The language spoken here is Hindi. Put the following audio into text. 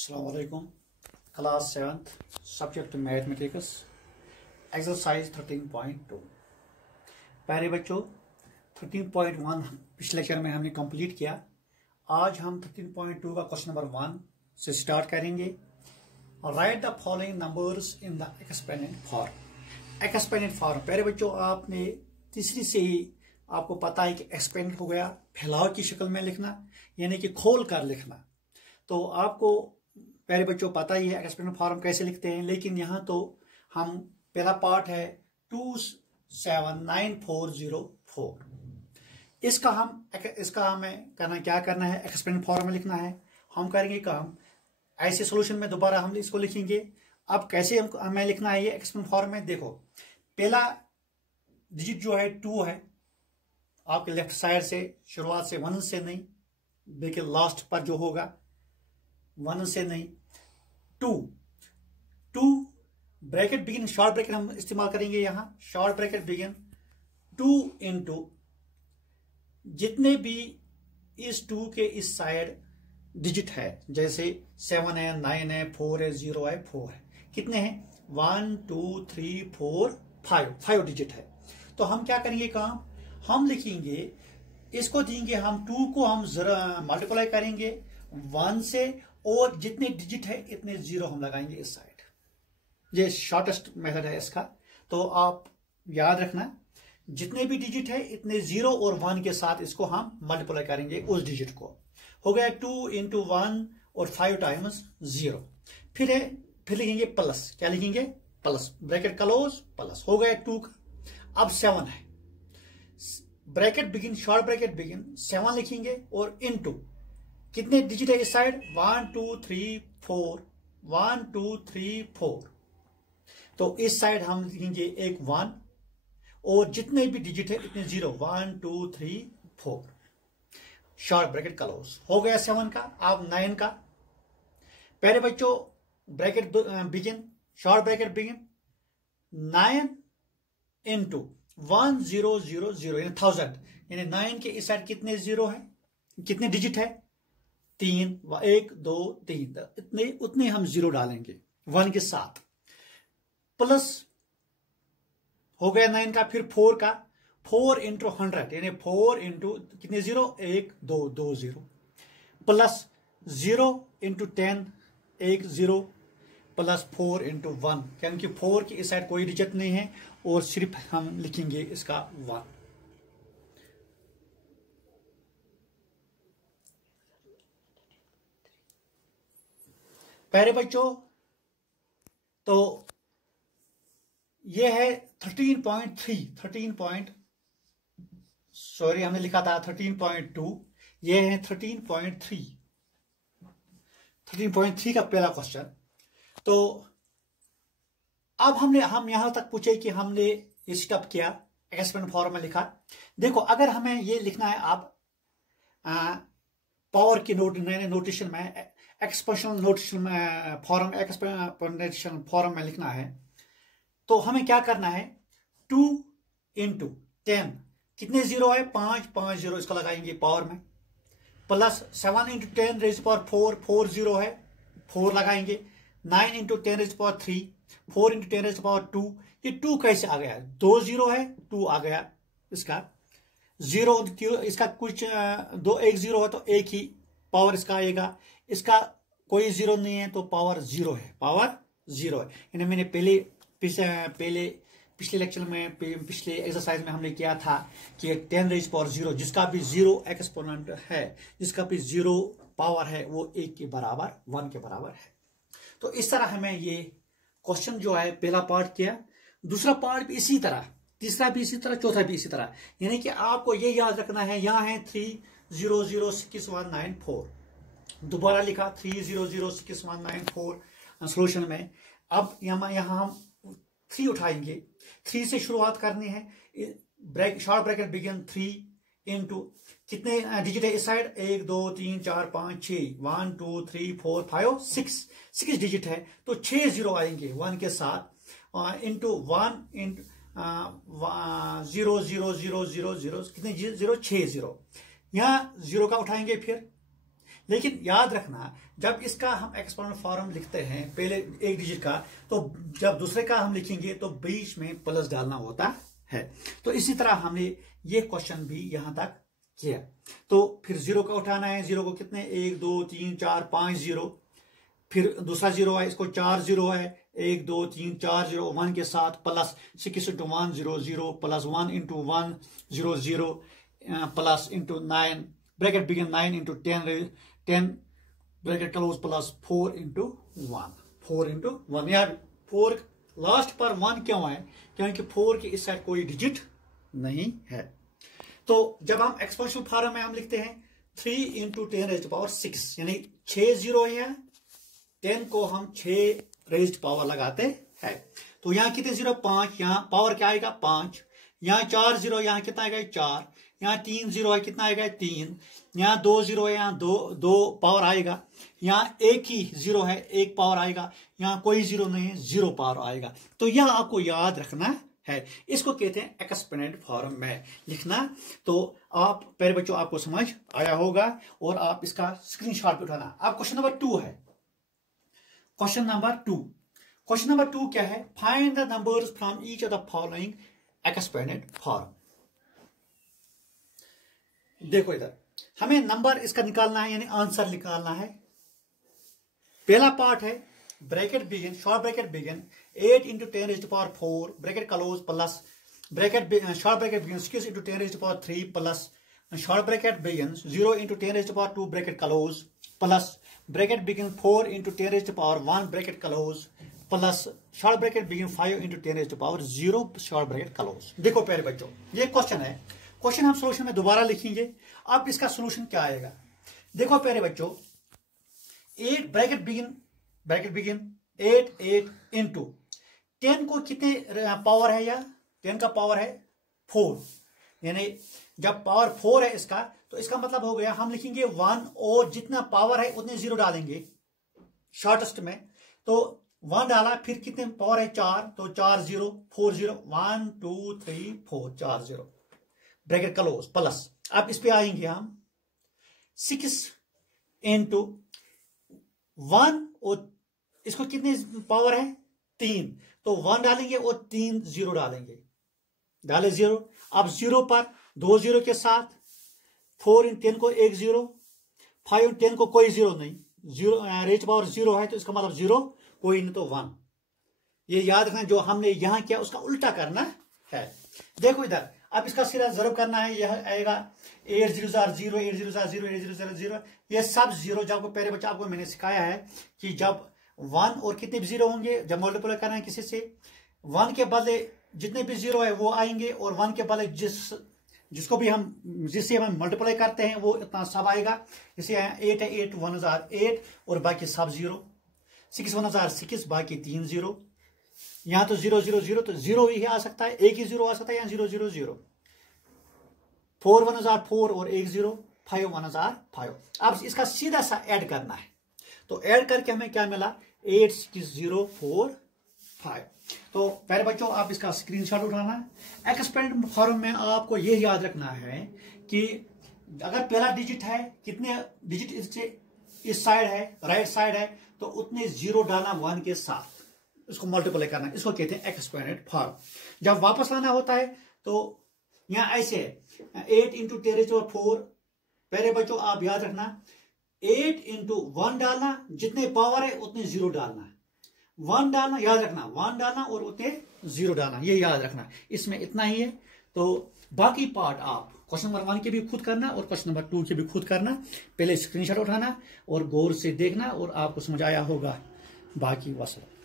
Assalamualaikum. Class 7th, subject Mathematics, exercise 13.2। प्यारे बच्चों 13.1 पिछले लेक्चर में हमने कंप्लीट किया। आज हम 13.2 का क्वेश्चन नंबर 1 से स्टार्ट करेंगे। Right the following numbers in the exponent form. Exponent form प्यारे बच्चों आपने तीसरी से ही आपको पता है कि एक्सपोनेंट हो गया फैलाव की शक्ल में लिखना, यानी कि खोल कर लिखना। तो आपको प्यारे बच्चों पता ही है एक्सपोनेंट फॉर्म कैसे लिखते हैं, लेकिन यहाँ तो हम पहला पार्ट है 279,404। इसका हमें क्या करना है, एक्सपोनेंट फॉर्म में लिखना है। हम करेंगे काम ऐसे सोल्यूशन में दोबारा हम इसको लिखेंगे। अब कैसे हमें लिखना है ये एक्सपोनेंट फॉर्म में, देखो पहला डिजिट जो है 2 है, आपके लेफ्ट साइड से शुरुआत से 1 से नहीं, देखिए लास्ट पर जो होगा 1 से नहीं, 2 ब्रैकेट बिगिन, शॉर्ट ब्रैकेट हम इस्तेमाल करेंगे। यहां शॉर्ट ब्रैकेट बिगिन 2 इंटू जितने भी इस 2 के इस साइड डिजिट है, जैसे 7 है, 9 है, 4 है, 0 है, 4 है, कितने हैं 1 2 3 4 5 डिजिट है। तो हम क्या करेंगे काम, हम लिखेंगे इसको देंगे हम 2 को हम मल्टीप्लाई करेंगे 1 से, और जितने डिजिट है इतने 0 हम लगाएंगे इस साइड। ये शॉर्टेस्ट मेथड है इसका, तो आप याद रखना जितने भी डिजिट है इतने 0 और 1 के साथ इसको हम मल्टीप्लाई करेंगे उस डिजिट को। हो गया 2 इंटू 1 और 5 टाइम्स 0। फिर लिखेंगे प्लस, क्या लिखेंगे प्लस, ब्रैकेट क्लोज प्लस, हो गया 2 का। अब 7 है, bracket begin short bracket begin 7 लिखेंगे और इनटू कितने डिजिट है इस साइड 1 2 3 4, 1 2 3 4। तो इस साइड हम लिखेंगे एक 1 और जितने भी डिजिट है इतने 0, 1 2 3 4, शॉर्ट ब्रैकेट क्लोज। हो गया 7 का। अब 9 का, पहले बच्चों bracket begin short bracket begin 9 into 1000 यानी 1000, यानी 9 के इस साइड कितने 0 है, कितने डिजिट है 3, 1 2 3, उतने हम 0 डालेंगे 1 के साथ। प्लस हो गया 9 का। फिर 4 का, 4 इंटू 100 यानी 4 इंटू कितने 0, 1 2 2 0, प्लस 0 इंटू 10 1 0, प्लस 4 इंटू 1, क्योंकि 4 की इस साइड कोई डिजिट नहीं है और सिर्फ हम लिखेंगे इसका 1। प्यारे बच्चों तो ये है 13.3 सॉरी हमने लिखा था 13.2, ये है 13.3 का पहला क्वेश्चन। तो अब हम यहां तक पूछे कि हमने ये स्टेप किया, एक्सपोनेंट फॉर्म में लिखा। देखो अगर हमें ये लिखना है आप पावर की नोटेशन में, एक्सपोनेंशियल नोटेशन में फॉर्म, एक्सपोनेंशियल फॉर्म में लिखना है, तो हमें क्या करना है 2 इंटू 10 कितने 0 है 5 5 0, इसको लगाएंगे पावर में, प्लस 7 इंटू 10 रेज पावर 4 4 0 है 4 लगाएंगे, 9 into 10 raise power 3, 4 into 10 raise power 2। ये 2 कैसे आ गया, 2 0 है 2 आ गया, इसका 0 इसका कुछ 2 1 0 है तो एक ही पावर इसका आएगा, इसका कोई 0 नहीं है तो पावर 0 है, पावर 0 है। यानी मैंने पिछले लेक्चर में, पिछले एक्सरसाइज में हमने किया था कि 10 रेज पावर 0 जिसका भी 0 एक्सपोनेंट है, जिसका भी 0 पावर है वो 1 के बराबर 1 के बराबर है। तो इस तरह हमें ये क्वेश्चन जो है पहला पार्ट किया, दूसरा पार्ट भी इसी तरह, तीसरा भी इसी तरह, चौथा भी इसी तरह। यानी कि आपको ये याद रखना है, यहां है 3006194, दोबारा लिखा 3006194 सोल्यूशन में। अब यहां हम 3 उठाएंगे, 3 से शुरुआत करनी है, शॉर्ट ब्रैकेट बिगिन 3 इंटू कितने डिजिट है इस साइड 1 2 3 4 5 6, 1 2 3 4 5 6 डिजिट है तो 6 0 आएंगे 1 के साथ, इंटू 1 इंटू 0 0 0 0 0, कितने 0 6 0, यहां 0 का उठाएंगे, फिर लेकिन याद रखना, जब इसका हम एक्सपोनेंशियल फॉर्म लिखते हैं पहले एक डिजिट का, तो जब दूसरे का हम लिखेंगे तो बीच में प्लस डालना होता है। तो इसी तरह हमने ये क्वेश्चन भी यहां तक किया। तो फिर जीरो का उठाना है, जीरो को कितने 1 2 3 4 5 जीरो, फिर दूसरा जीरो है, इसको 4 जीरो है, 1 2 3 4 जीरो 1 के साथ plus 6 into 1 0 0 plus 1 into 1 0 0 plus into 9 bracket begin 9 into 10 bracket close plus 4 into 1 यहाँ 4 लास्ट पर 1 क्यों है? क्योंकि 4 के इस साइड कोई डिजिट नहीं है। तो जब हम एक्सपोनेंशियल फॉर्म में हम लिखते हैं 3 इंटू 10 रेज्ड पावर 6, यानी 6 जीरो है, 10 को हम 6 रेज्ड पावर लगाते हैं। तो यहाँ कितने जीरो 5, यहाँ पावर क्या आएगा 5, यहाँ 4 जीरो, यहाँ कितना आएगा 4, यहाँ 3 जीरो है, कितना आएगा 3, यहाँ 2 जीरो है, यहाँ 2 पावर आएगा, यहाँ एक ही जीरो है, 1 पावर आएगा, यहाँ कोई जीरो नहीं है, 0 पावर आएगा। तो यह आपको याद रखना है, इसको कहते हैं एक्सपोनेंट फॉर्म में लिखना। तो आप प्यारे बच्चों आपको समझ आया होगा और आप इसका स्क्रीनशॉट भी उठाना। अब क्वेश्चन नंबर 2 है। क्वेश्चन नंबर 2 क्या है? Find the numbers from each of the following exponent form. देखो इधर हमें नंबर इसका निकालना है, यानी आंसर निकालना है। पहला पार्ट है bracket begin, short bracket begin 8 into 10 raised power 4 bracket close plus bracket short bracket begin 6 into 10 raised power 3 plus short bracket begin 0 into 10 raised power 2 bracket close plus bracket begin 4 into 10 raised power 1 bracket close plus short bracket begin 5 into 10 raised power 0 short bracket close. देखो प्यारे बच्चों ये क्वेश्चन है, क्वेश्चन हम सोल्यूशन में दोबारा लिखेंगे। अब इसका सोल्यूशन क्या आएगा? देखो प्यारे बच्चों 8 ब्रैकेट बिगिन 8 इंटू 10 को कितने पावर है, या 10 का पावर है 4, यानी जब पावर 4 है इसका, तो इसका मतलब हो गया हम लिखेंगे 1 और जितना पावर है उतने 0 डालेंगे शॉर्टेस्ट में। तो 1 डाला, फिर कितने पावर है 4, तो 4 0 4 0 1 2 3 4 4 0 ब्रैकेट क्लोज प्लस। अब इस पे आएंगे हम 6 इंटू 1 और इसको कितने पावर है 3, तो 1 डालेंगे और 3 0 डाले 0। अब 0 पर 2 0 के साथ 4 इन 10 को 1 0, 5 इन 10 को कोई 0 नहीं, 0 रेज पावर 0 है, तो इसका मतलब 0 कोई नहीं तो 1। ये याद रखना, जो हमने यहां किया उसका उल्टा करना है। देखो इधर अब इसका सिरा जरब करना है, यह आएगा 8 0 0 8 0 0 8 0 0, ये सब 0। जब पहले बच्चा आपको मैंने सिखाया है कि जब 1 और कितने भी 0 होंगे, जब मल्टीप्लाई करना है किसी से, 1 के बदले जितने भी 0 है वो आएंगे, और 1 के बदले जिससे हम मल्टीप्लाई करते हैं वो इतना सब आएगा। जैसे 8 है 8 1 8 और बाकी सब 0, 6 1 6 बाकी 3 0, यहां तो 0 0 0 तो 0 ही आ सकता है, एक ही 0 आ सकता है, यहां 0 0 0, 4 1 4 और 1 0, 5 1 5। अब इसका सीधा सा ऐड करना है, तो ऐड करके हमें क्या मिला 8 6 0 4 5। तो पहले बच्चों आप इसका स्क्रीनशॉट उठाना है। एक्सपेरिमेंट फॉर्म में आपको यह याद रखना है कि अगर पहला डिजिट है, कितने डिजिट इससे इस साइड है, राइट साइड है, तो उतने 0 डालना 1 के साथ, इसको मल्टीप्लाई करना, इसको कहते हैं एक्सपेरिमेंट फॉर्म। जब वापस लाना होता है तो यहां ऐसे है 8 इंटू 10 रेज़ पावर 4। पहले बच्चों आप याद रखना 8 इंटू 1 डालना, जितने पावर है उतने 0 डालना, 1 डालना, याद रखना 1 डालना और उतने 0 डालना, ये याद रखना। इसमें इतना ही है। तो बाकी पार्ट आप क्वेश्चन नंबर 1 के भी खुद करना और क्वेश्चन नंबर 2 के भी खुद करना। पहले स्क्रीनशॉट उठाना और गौर से देखना और आपको समझ आया होगा। बाकी वसल्लम।